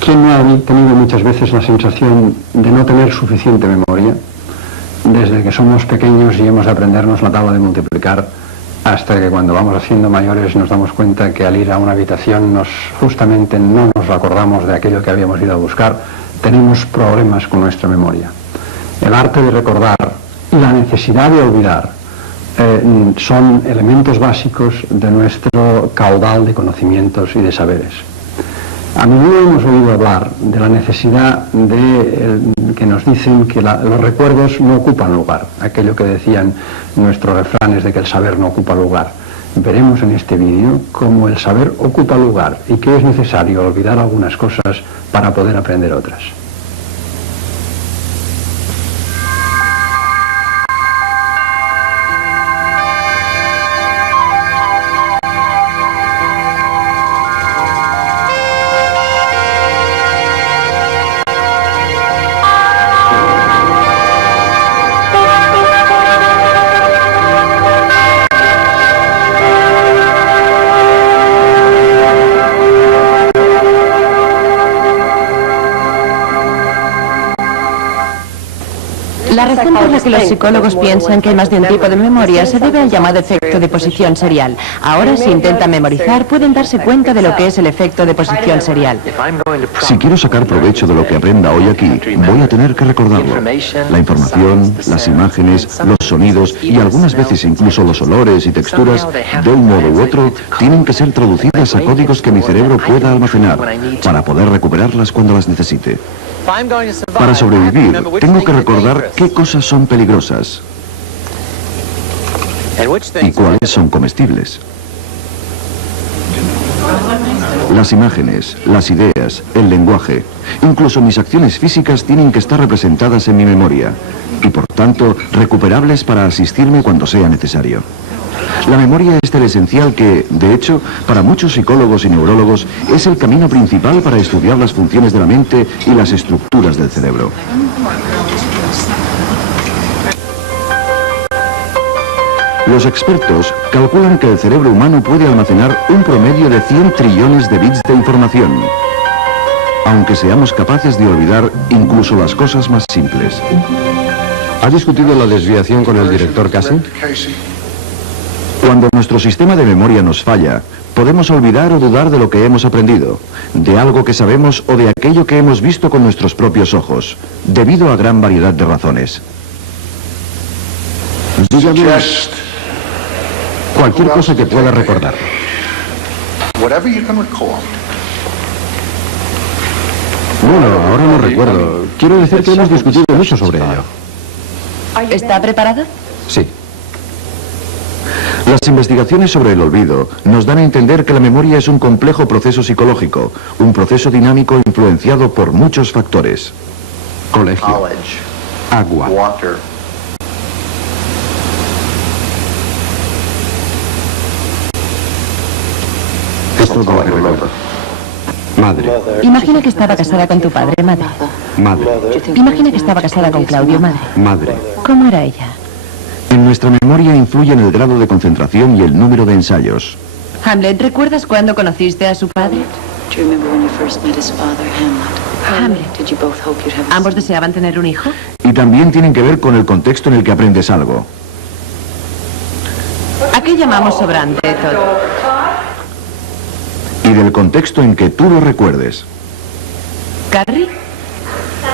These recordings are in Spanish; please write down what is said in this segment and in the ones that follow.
¿Quién no ha tenido muchas veces la sensación de no tener suficiente memoria? Desde que somos pequeños y hemos de aprendernos la tabla de multiplicar, hasta que cuando vamos haciendo mayores nos damos cuenta que al ir a una habitación justamente no nos acordamos de aquello que habíamos ido a buscar. Tenemos problemas con nuestra memoria. El arte de recordar y la necesidad de olvidar son elementos básicos de nuestro caudal de conocimientos y de saberes. A menudo hemos oído hablar de la necesidad que nos dicen que los recuerdos no ocupan lugar, aquello que decían nuestros refranes de que el saber no ocupa lugar. Veremos en este vídeo cómo el saber ocupa lugar y que es necesario olvidar algunas cosas para poder aprender otras. La razón por la que los psicólogos piensan que hay más de un tipo de memoria se debe al llamado efecto de posición serial. Ahora, si intentan memorizar, pueden darse cuenta de lo que es el efecto de posición serial. Si quiero sacar provecho de lo que aprenda hoy aquí, voy a tener que recordarlo. La información, las imágenes, los sonidos y algunas veces incluso los olores y texturas, de un modo u otro, tienen que ser traducidas a códigos que mi cerebro pueda almacenar para poder recuperarlas cuando las necesite. Para sobrevivir, tengo que recordar qué cosas son peligrosas y cuáles son comestibles. Las imágenes, las ideas, el lenguaje, incluso mis acciones físicas tienen que estar representadas en mi memoria y, por tanto, recuperables para asistirme cuando sea necesario. La memoria es tan esencial que, de hecho, para muchos psicólogos y neurólogos es el camino principal para estudiar las funciones de la mente y las estructuras del cerebro. Los expertos calculan que el cerebro humano puede almacenar un promedio de 100 trillones de bits de información, aunque seamos capaces de olvidar incluso las cosas más simples. ¿Ha discutido la desviación con el director Casey? Cuando nuestro sistema de memoria nos falla, podemos olvidar o dudar de lo que hemos aprendido, de algo que sabemos o de aquello que hemos visto con nuestros propios ojos, debido a gran variedad de razones. Dígame cualquier cosa que pueda recordar. Bueno, ahora no recuerdo. Quiero decir que hemos discutido mucho sobre ello. ¿Está preparada? Sí. Las investigaciones sobre el olvido nos dan a entender que la memoria es un complejo proceso psicológico, un proceso dinámico influenciado por muchos factores. Colegio, agua, es todo lo que recuerdo. Madre, Imagina que estaba casada con tu padre, madre. madre, Imagina que estaba casada con Claudio, madre. madre. ¿Cómo era ella? En nuestra memoria influyen el grado de concentración y el número de ensayos. Hamlet, ¿recuerdas cuándo conociste a su padre? Hamlet. ¿Ambos deseaban tener un hijo? Y también tienen que ver con el contexto en el que aprendes algo. ¿A qué llamamos sobrante todo? Y del contexto en que tú lo recuerdes. ¿Carrie?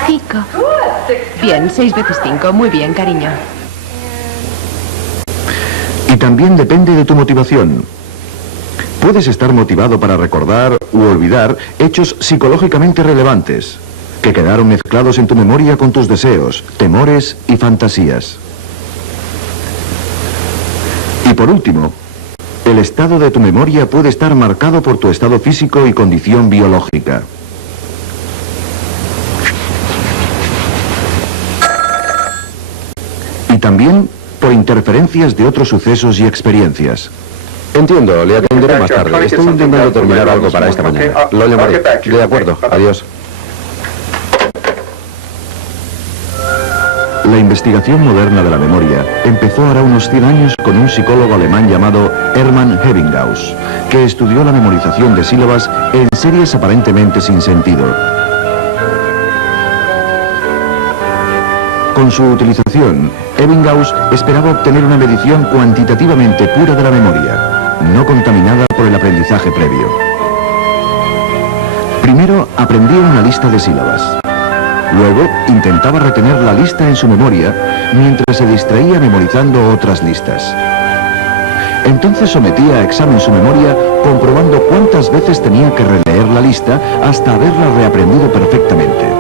5. Bien, 6 veces 5. Muy bien, cariño. Y también depende de tu motivación. Puedes estar motivado para recordar u olvidar hechos psicológicamente relevantes, que quedaron mezclados en tu memoria con tus deseos, temores y fantasías. Y por último, el estado de tu memoria puede estar marcado por tu estado físico y condición biológica. Y también por interferencias de otros sucesos y experiencias. Entiendo, le atenderé más tarde. Estoy intentando terminar algo para esta mañana. Lo llamaré. De acuerdo, adiós. La investigación moderna de la memoria empezó hará unos 100 años con un psicólogo alemán llamado Hermann Ebbinghaus, que estudió la memorización de sílabas en series aparentemente sin sentido. Con su utilización, Ebbinghaus esperaba obtener una medición cuantitativamente pura de la memoria, no contaminada por el aprendizaje previo. Primero aprendía una lista de sílabas. Luego intentaba retener la lista en su memoria mientras se distraía memorizando otras listas. Entonces sometía a examen su memoria comprobando cuántas veces tenía que releer la lista hasta haberla reaprendido perfectamente.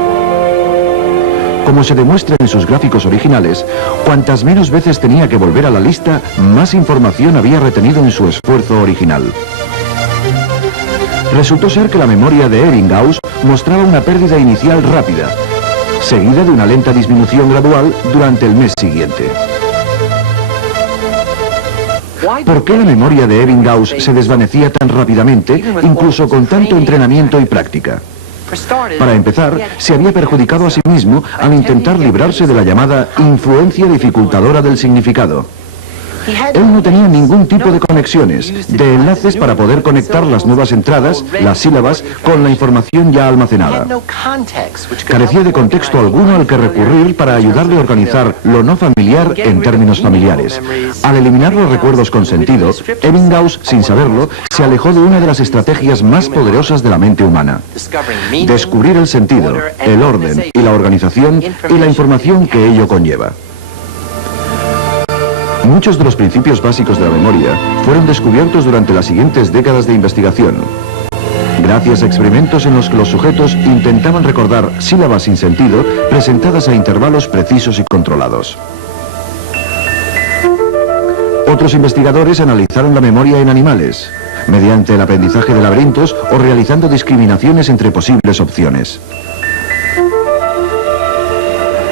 Como se demuestra en sus gráficos originales, cuantas menos veces tenía que volver a la lista, más información había retenido en su esfuerzo original. Resultó ser que la memoria de Ebbinghaus mostraba una pérdida inicial rápida, seguida de una lenta disminución gradual durante el mes siguiente. ¿Por qué la memoria de Ebbinghaus se desvanecía tan rápidamente, incluso con tanto entrenamiento y práctica? Para empezar, se había perjudicado a sí mismo al intentar librarse de la llamada influencia dificultadora del significado. Él no tenía ningún tipo de conexiones, de enlaces para poder conectar las nuevas entradas, las sílabas, con la información ya almacenada. Carecía de contexto alguno al que recurrir para ayudarle a organizar lo no familiar en términos familiares. Al eliminar los recuerdos con sentido, Ebbinghaus, sin saberlo, se alejó de una de las estrategias más poderosas de la mente humana: descubrir el sentido, el orden y la organización y la información que ello conlleva. Muchos de los principios básicos de la memoria fueron descubiertos durante las siguientes décadas de investigación, gracias a experimentos en los que los sujetos intentaban recordar sílabas sin sentido presentadas a intervalos precisos y controlados. Otros investigadores analizaron la memoria en animales, mediante el aprendizaje de laberintos o realizando discriminaciones entre posibles opciones.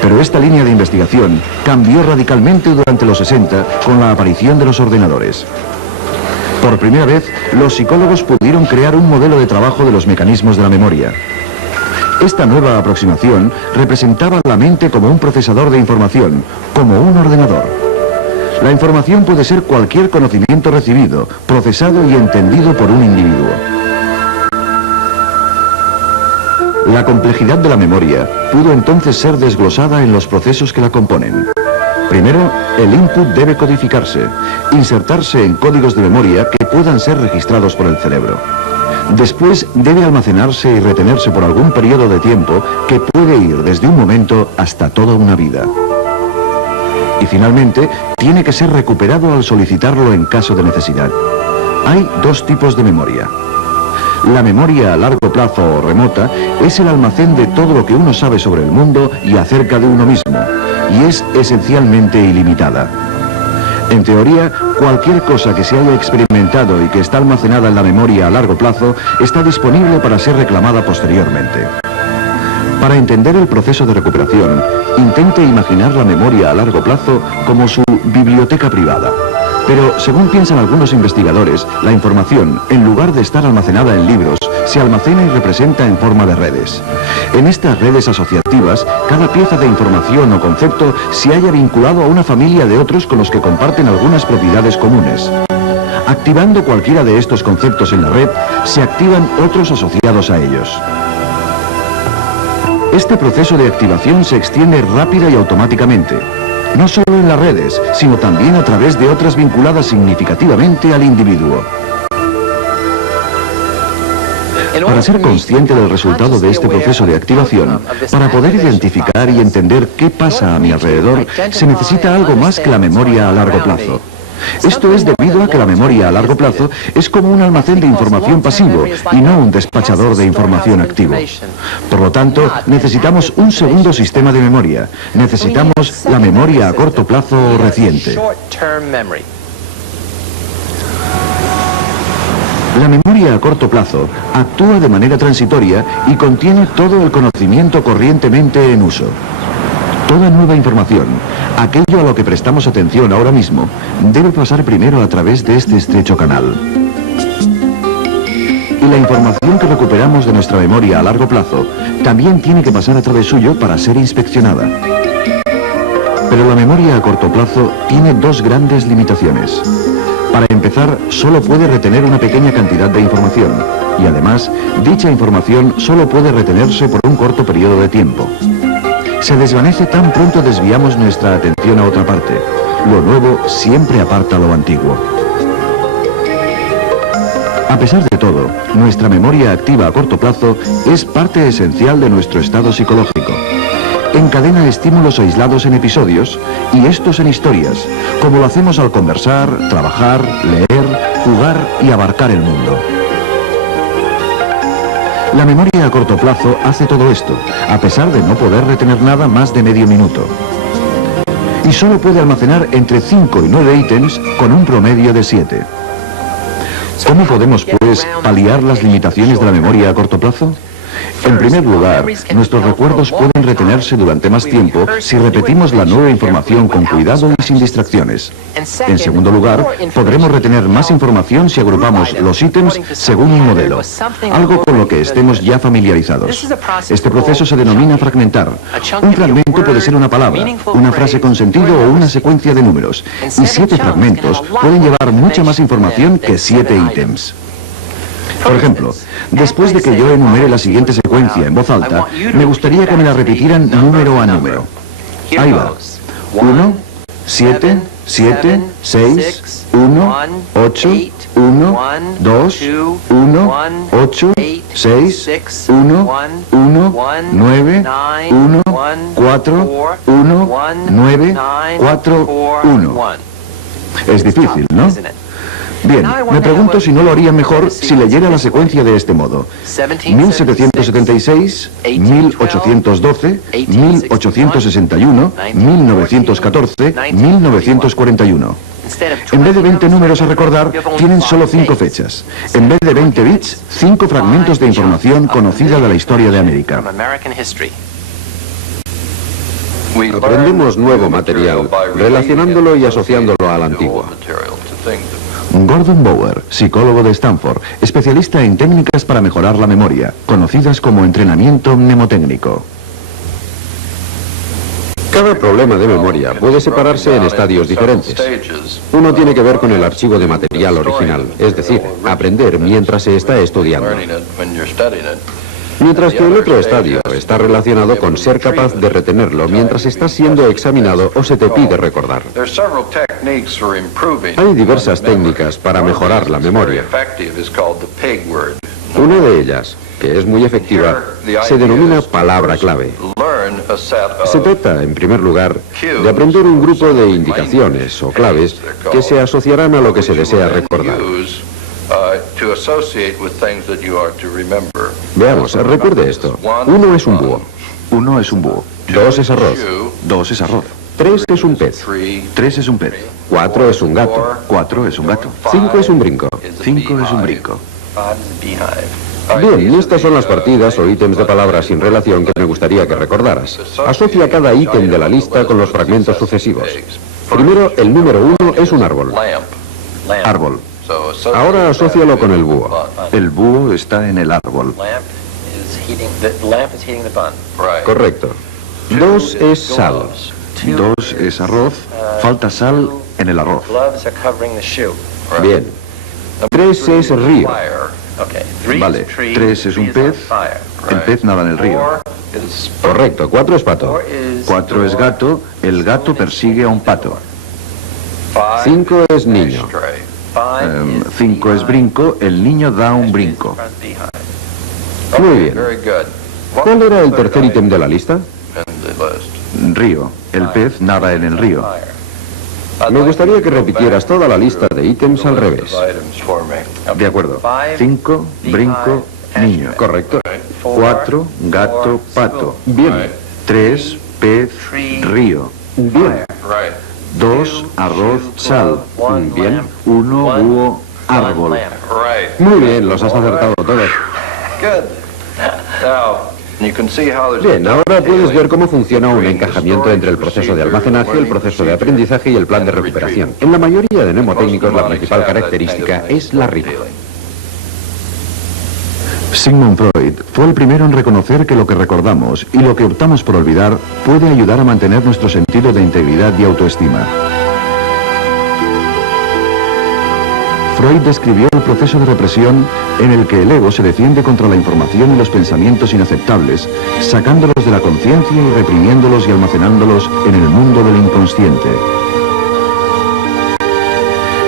Pero esta línea de investigación cambió radicalmente durante los 60 con la aparición de los ordenadores. Por primera vez, los psicólogos pudieron crear un modelo de trabajo de los mecanismos de la memoria. Esta nueva aproximación representaba la mente como un procesador de información, como un ordenador. La información puede ser cualquier conocimiento recibido, procesado y entendido por un individuo. La complejidad de la memoria pudo entonces ser desglosada en los procesos que la componen. Primero, el input debe codificarse, insertarse en códigos de memoria que puedan ser registrados por el cerebro. Después, debe almacenarse y retenerse por algún periodo de tiempo que puede ir desde un momento hasta toda una vida. Y finalmente, tiene que ser recuperado al solicitarlo en caso de necesidad. Hay dos tipos de memoria. La memoria a largo plazo o remota es el almacén de todo lo que uno sabe sobre el mundo y acerca de uno mismo, y es esencialmente ilimitada. En teoría, cualquier cosa que se haya experimentado y que está almacenada en la memoria a largo plazo está disponible para ser reclamada posteriormente. Para entender el proceso de recuperación, intente imaginar la memoria a largo plazo como su biblioteca privada. Pero, según piensan algunos investigadores, la información, en lugar de estar almacenada en libros, se almacena y representa en forma de redes. En estas redes asociativas, cada pieza de información o concepto se halla vinculado a una familia de otros con los que comparten algunas propiedades comunes. Activando cualquiera de estos conceptos en la red, se activan otros asociados a ellos. Este proceso de activación se extiende rápida y automáticamente. No solo en las redes, sino también a través de otras vinculadas significativamente al individuo. Para ser consciente del resultado de este proceso de activación, para poder identificar y entender qué pasa a mi alrededor, se necesita algo más que la memoria a largo plazo. Esto es debido a que la memoria a largo plazo es como un almacén de información pasivo y no un despachador de información activo. Por lo tanto, necesitamos un segundo sistema de memoria. Necesitamos la memoria a corto plazo o reciente. La memoria a corto plazo actúa de manera transitoria y contiene todo el conocimiento corrientemente en uso. Toda nueva información, aquello a lo que prestamos atención ahora mismo, debe pasar primero a través de este estrecho canal. Y la información que recuperamos de nuestra memoria a largo plazo también tiene que pasar a través suyo para ser inspeccionada. Pero la memoria a corto plazo tiene dos grandes limitaciones. Para empezar, solo puede retener una pequeña cantidad de información, y además, dicha información solo puede retenerse por un corto periodo de tiempo. se desvanece tan pronto desviamos nuestra atención a otra parte. Lo nuevo siempre aparta lo antiguo. A pesar de todo, nuestra memoria activa a corto plazo es parte esencial de nuestro estado psicológico. Encadena estímulos aislados en episodios y estos en historias, como lo hacemos al conversar, trabajar, leer, jugar y abarcar el mundo. La memoria a corto plazo hace todo esto, a pesar de no poder retener nada más de medio minuto. Y solo puede almacenar entre 5 y 9 ítems con un promedio de 7. ¿Cómo podemos, pues, paliar las limitaciones de la memoria a corto plazo? En primer lugar, nuestros recuerdos pueden retenerse durante más tiempo si repetimos la nueva información con cuidado y sin distracciones. En segundo lugar, podremos retener más información si agrupamos los ítems según un modelo, algo con lo que estemos ya familiarizados. Este proceso se denomina fragmentar. Un fragmento puede ser una palabra, una frase con sentido o una secuencia de números, y 7 fragmentos pueden llevar mucha más información que 7 ítems. Por ejemplo, después de que yo enumere la siguiente secuencia en voz alta, me gustaría que me la repitieran número a número. Ahí va. 1, 7, 7, 6, 1, 8, 1, 2, 1, 8, 6, 1, 1, 9, 1, 4, 1, 9, 4, 1. Es difícil, ¿no? Bien, me pregunto si no lo haría mejor si leyera la secuencia de este modo. 1776, 1812, 1861, 1914, 1941. En vez de 20 números a recordar, tienen solo 5 fechas. En vez de 20 bits, 5 fragmentos de información conocida de la historia de América. Aprendemos nuevo material, relacionándolo y asociándolo al antiguo. Gordon Bower, psicólogo de Stanford, especialista en técnicas para mejorar la memoria, conocidas como entrenamiento mnemotécnico. Cada problema de memoria puede separarse en estadios diferentes. Uno tiene que ver con el archivo de material original, es decir, aprender mientras se está estudiando. Mientras que el otro estadio está relacionado con ser capaz de retenerlo mientras está siendo examinado o se te pide recordar. Hay diversas técnicas para mejorar la memoria. Una de ellas, que es muy efectiva, se denomina palabra clave. Se trata, en primer lugar, de aprender un grupo de indicaciones o claves que se asociarán a lo que se desea recordar. Veamos, recuerde esto. 1 es un búho. 1 es un búho. 2 es arroz. 2 es arroz. 3 es un pez. 3 es un pez. 4 es un gato. 4 es un gato. 5 es un brinco. 5 es un brinco. Bien, estas son las partidas o ítems de palabras sin relación que me gustaría que recordaras. Asocia cada ítem de la lista con los fragmentos sucesivos. Primero, el número 1 es un árbol. Árbol. Ahora asócialo con el búho. El búho está en el árbol. Correcto. 2 es sal. 2 es arroz. Falta sal en el arroz. Bien. 3 es río. Vale, 3 es un pez. El pez nada en el río. Correcto. 4 es pato. 4 es gato. El gato persigue a un pato. 5 es niño. 5 es brinco. El niño da un brinco. Muy bien. ¿Cuál era el tercer ítem de la lista? Río. El pez nada en el río. Me gustaría que repitieras toda la lista de ítems al revés. De acuerdo. 5, brinco, niño. Correcto. 4, gato, pato. Bien. 3, pez, río. Bien. 2, arroz, sal. Bien. 1, búho, árbol. Muy bien, los has acertado todos. Bien, ahora puedes ver cómo funciona un encajamiento entre el proceso de almacenaje, el proceso de aprendizaje y el plan de recuperación. En la mayoría de mnemotécnicos la principal característica es la rima. Sigmund Freud fue el primero en reconocer que lo que recordamos y lo que optamos por olvidar puede ayudar a mantener nuestro sentido de integridad y autoestima. Freud describió el proceso de represión en el que el ego se defiende contra la información y los pensamientos inaceptables, sacándolos de la conciencia y reprimiéndolos y almacenándolos en el mundo del inconsciente.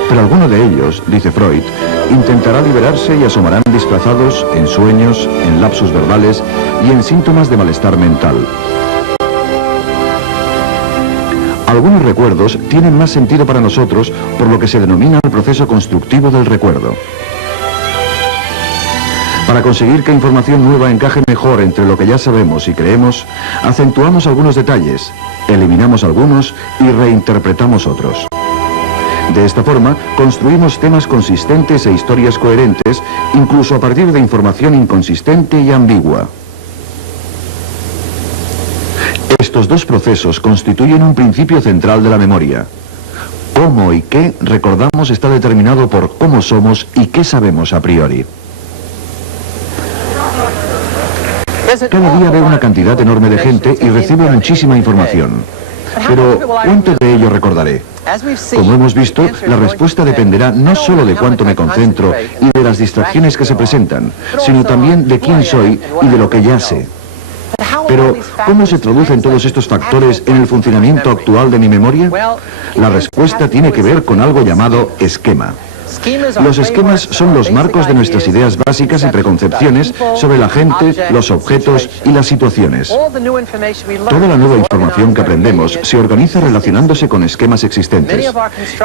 Pero alguno de ellos, dice Freud, intentará liberarse y asomarán disfrazados en sueños, en lapsus verbales y en síntomas de malestar mental. Algunos recuerdos tienen más sentido para nosotros por lo que se denomina el proceso constructivo del recuerdo. Para conseguir que información nueva encaje mejor entre lo que ya sabemos y creemos, acentuamos algunos detalles, eliminamos algunos y reinterpretamos otros. De esta forma, construimos temas consistentes e historias coherentes, incluso a partir de información inconsistente y ambigua. Estos dos procesos constituyen un principio central de la memoria. Cómo y qué recordamos está determinado por cómo somos y qué sabemos a priori. Cada día veo una cantidad enorme de gente y recibo muchísima información. Pero, ¿cuánto de ello recordaré? Como hemos visto, la respuesta dependerá no solo de cuánto me concentro y de las distracciones que se presentan, sino también de quién soy y de lo que ya sé. Pero, ¿cómo se traducen todos estos factores en el funcionamiento actual de mi memoria? La respuesta tiene que ver con algo llamado esquema. Los esquemas son los marcos de nuestras ideas básicas y preconcepciones sobre la gente, los objetos y las situaciones. Toda la nueva información que aprendemos se organiza relacionándose con esquemas existentes.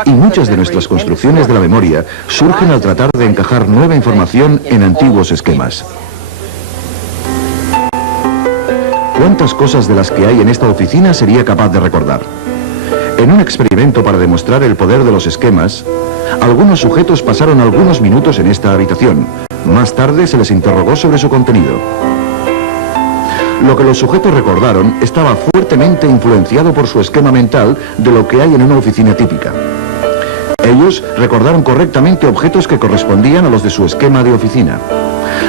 Y muchas de nuestras construcciones de la memoria surgen al tratar de encajar nueva información en antiguos esquemas. ¿Cuántas cosas de las que hay en esta oficina sería capaz de recordar? En un experimento para demostrar el poder de los esquemas, algunos sujetos pasaron algunos minutos en esta habitación. Más tarde se les interrogó sobre su contenido. Lo que los sujetos recordaron estaba fuertemente influenciado por su esquema mental de lo que hay en una oficina típica. Ellos recordaron correctamente objetos que correspondían a los de su esquema de oficina.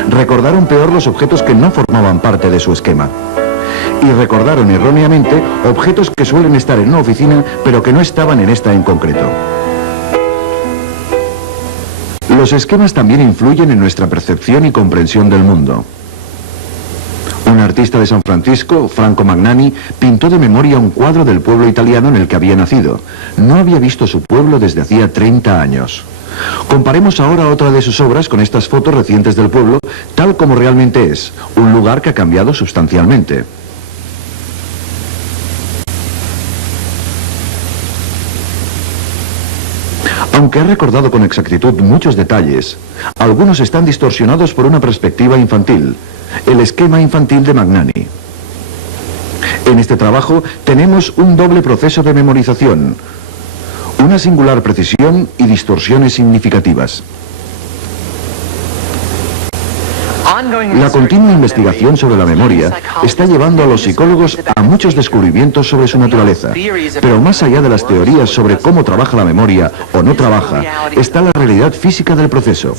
Recordaron peor los objetos que no formaban parte de su esquema. Y recordaron erróneamente objetos que suelen estar en una oficina, pero que no estaban en esta en concreto. Los esquemas también influyen en nuestra percepción y comprensión del mundo. Un artista de San Francisco, Franco Magnani, pintó de memoria un cuadro del pueblo italiano en el que había nacido. No había visto su pueblo desde hacía 30 años. Comparemos ahora otra de sus obras con estas fotos recientes del pueblo, tal como realmente es, un lugar que ha cambiado sustancialmente. Aunque ha recordado con exactitud muchos detalles, algunos están distorsionados por una perspectiva infantil, el esquema infantil de Magnani. En este trabajo tenemos un doble proceso de memorización, una singular precisión y distorsiones significativas. La continua investigación sobre la memoria está llevando a los psicólogos a muchos descubrimientos sobre su naturaleza. Pero más allá de las teorías sobre cómo trabaja la memoria o no trabaja, está la realidad física del proceso.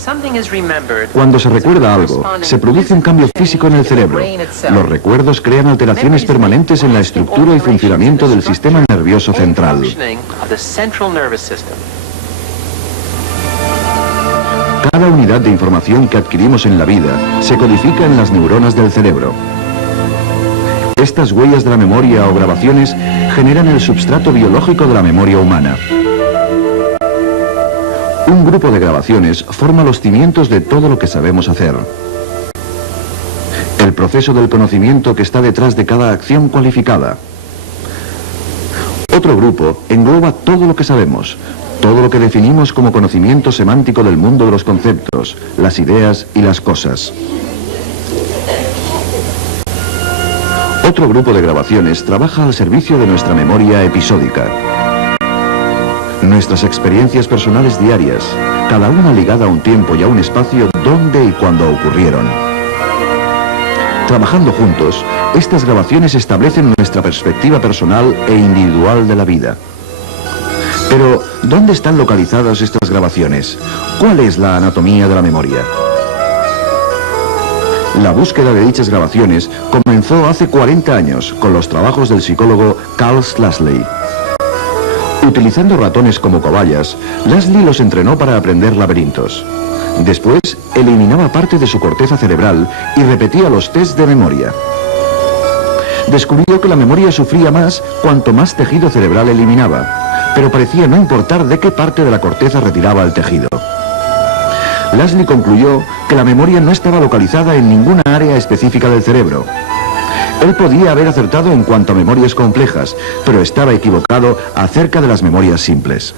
Cuando se recuerda algo, se produce un cambio físico en el cerebro. Los recuerdos crean alteraciones permanentes en la estructura y funcionamiento del sistema nervioso central. Cada unidad de información que adquirimos en la vida se codifica en las neuronas del cerebro. Estas huellas de la memoria o grabaciones generan el substrato biológico de la memoria humana. Un grupo de grabaciones forma los cimientos de todo lo que sabemos hacer. El proceso del conocimiento que está detrás de cada acción cualificada. Otro grupo engloba todo lo que sabemos, todo lo que definimos como conocimiento semántico del mundo de los conceptos, las ideas y las cosas. Otro grupo de grabaciones trabaja al servicio de nuestra memoria episódica. Nuestras experiencias personales diarias, cada una ligada a un tiempo y a un espacio donde y cuando ocurrieron. Trabajando juntos, estas grabaciones establecen nuestra perspectiva personal e individual de la vida. Pero, ¿dónde están localizadas estas grabaciones? ¿Cuál es la anatomía de la memoria? La búsqueda de dichas grabaciones comenzó hace 40 años con los trabajos del psicólogo Carl Schlassley. Utilizando ratones como cobayas, Laszlo los entrenó para aprender laberintos. Después, eliminaba parte de su corteza cerebral y repetía los tests de memoria. Descubrió que la memoria sufría más cuanto más tejido cerebral eliminaba, pero parecía no importar de qué parte de la corteza retiraba el tejido. Laszlo concluyó que la memoria no estaba localizada en ninguna área específica del cerebro. Él podía haber acertado en cuanto a memorias complejas, pero estaba equivocado acerca de las memorias simples.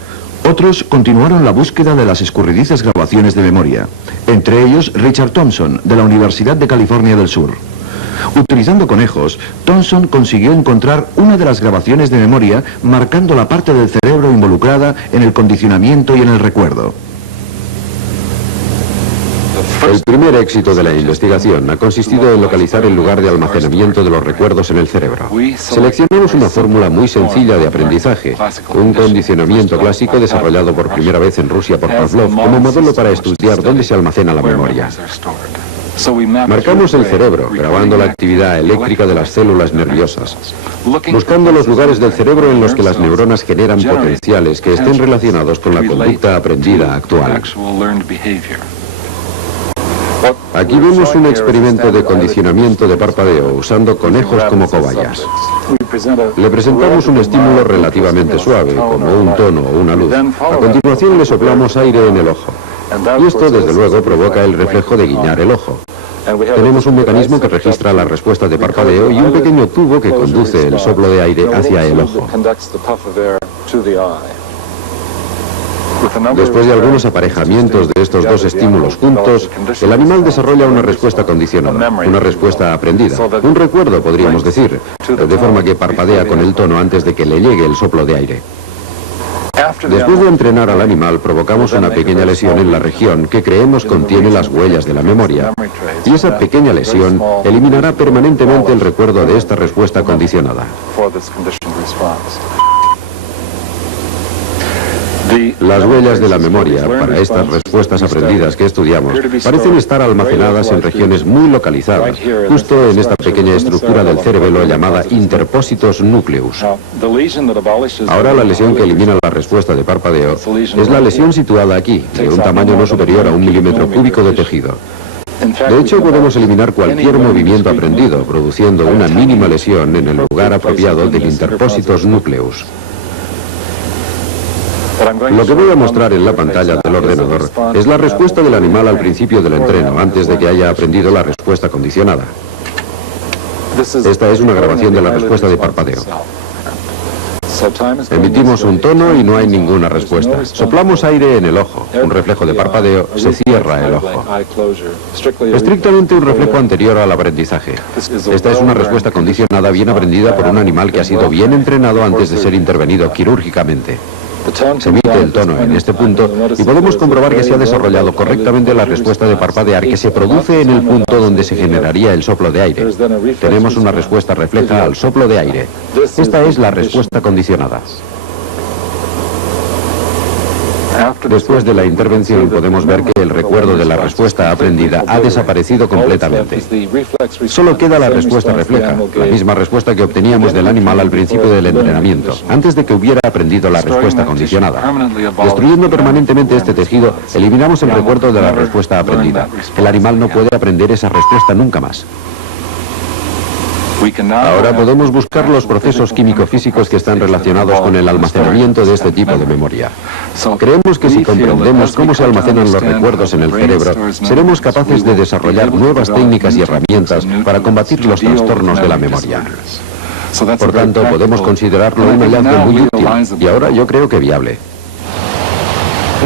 Otros continuaron la búsqueda de las escurridizas grabaciones de memoria, entre ellos Richard Thompson, de la Universidad de California del Sur. Utilizando conejos, Thompson consiguió encontrar una de las grabaciones de memoria marcando la parte del cerebro involucrada en el condicionamiento y en el recuerdo. El primer éxito de la investigación ha consistido en localizar el lugar de almacenamiento de los recuerdos en el cerebro. Seleccionamos una fórmula muy sencilla de aprendizaje, un condicionamiento clásico desarrollado por primera vez en Rusia por Pavlov como modelo para estudiar dónde se almacena la memoria. Marcamos el cerebro, grabando la actividad eléctrica de las células nerviosas, buscando los lugares del cerebro en los que las neuronas generan potenciales que estén relacionados con la conducta aprendida actual. Aquí vemos un experimento de condicionamiento de parpadeo usando conejos como cobayas. Le presentamos un estímulo relativamente suave, como un tono o una luz. A continuación le soplamos aire en el ojo. Y esto, desde luego, provoca el reflejo de guiñar el ojo. Tenemos un mecanismo que registra la respuesta de parpadeo y un pequeño tubo que conduce el soplo de aire hacia el ojo. Después de algunos aparejamientos de estos dos estímulos juntos, el animal desarrolla una respuesta condicionada, una respuesta aprendida, un recuerdo, podríamos decir, de forma que parpadea con el tono antes de que le llegue el soplo de aire. Después de entrenar al animal, provocamos una pequeña lesión en la región que creemos contiene las huellas de la memoria, y esa pequeña lesión eliminará permanentemente el recuerdo de esta respuesta condicionada. Las huellas de la memoria para estas respuestas aprendidas que estudiamos parecen estar almacenadas en regiones muy localizadas, justo en esta pequeña estructura del cerebelo llamada interpósitos nucleus. Ahora la lesión que elimina la respuesta de parpadeo es la lesión situada aquí, de un tamaño no superior a 1 milímetro cúbico de tejido. De hecho, podemos eliminar cualquier movimiento aprendido, produciendo una mínima lesión en el lugar apropiado del interpósitos nucleus. Lo que voy a mostrar en la pantalla del ordenador es la respuesta del animal al principio del entreno, antes de que haya aprendido la respuesta condicionada. Esta es una grabación de la respuesta de parpadeo. Emitimos un tono y no hay ninguna respuesta. Soplamos aire en el ojo, un reflejo de parpadeo, se cierra el ojo. Estrictamente un reflejo anterior al aprendizaje. Esta es una respuesta condicionada bien aprendida por un animal que ha sido bien entrenado antes de ser intervenido quirúrgicamente. Se emite el tono en este punto y podemos comprobar que se ha desarrollado correctamente la respuesta de parpadear que se produce en el punto donde se generaría el soplo de aire. Tenemos una respuesta refleja al soplo de aire. Esta es la respuesta condicionada. Después de la intervención podemos ver que el recuerdo de la respuesta aprendida ha desaparecido completamente. Solo queda la respuesta refleja, la misma respuesta que obteníamos del animal al principio del entrenamiento, antes de que hubiera aprendido la respuesta condicionada. Destruyendo permanentemente este tejido, eliminamos el recuerdo de la respuesta aprendida. El animal no puede aprender esa respuesta nunca más. Ahora podemos buscar los procesos químico-físicos que están relacionados con el almacenamiento de este tipo de memoria. Creemos que si comprendemos cómo se almacenan los recuerdos en el cerebro, seremos capaces de desarrollar nuevas técnicas y herramientas para combatir los trastornos de la memoria. Por tanto, podemos considerarlo un hallazgo muy útil y ahora yo creo que viable.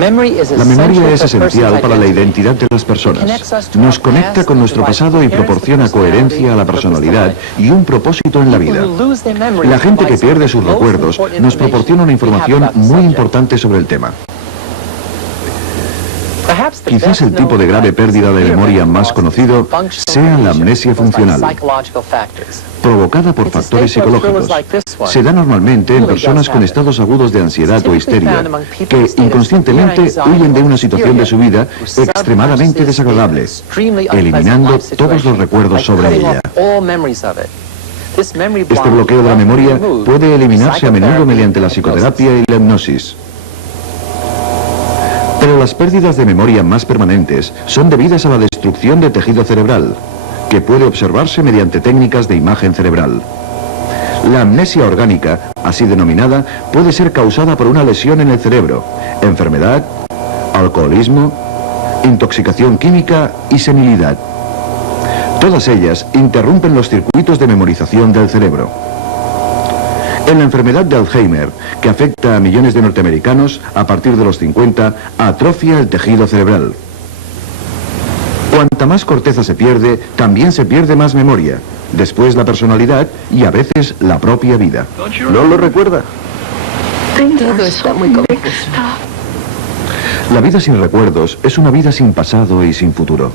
La memoria es esencial para la identidad de las personas. Nos conecta con nuestro pasado y proporciona coherencia a la personalidad y un propósito en la vida. La gente que pierde sus recuerdos nos proporciona una información muy importante sobre el tema. Quizás el tipo de grave pérdida de memoria más conocido sea la amnesia funcional, provocada por factores psicológicos. Se da normalmente en personas con estados agudos de ansiedad o histeria, que inconscientemente huyen de una situación de su vida extremadamente desagradable, eliminando todos los recuerdos sobre ella. Este bloqueo de la memoria puede eliminarse a menudo mediante la psicoterapia y la hipnosis. Pero las pérdidas de memoria más permanentes son debidas a la destrucción del tejido cerebral, que puede observarse mediante técnicas de imagen cerebral. La amnesia orgánica, así denominada, puede ser causada por una lesión en el cerebro, enfermedad, alcoholismo, intoxicación química y senilidad. Todas ellas interrumpen los circuitos de memorización del cerebro. En la enfermedad de Alzheimer, que afecta a millones de norteamericanos, a partir de los 50, atrofia el tejido cerebral. Cuanta más corteza se pierde, también se pierde más memoria, después la personalidad y a veces la propia vida. ¿No lo recuerda? Todo está muy confuso. La vida sin recuerdos es una vida sin pasado y sin futuro.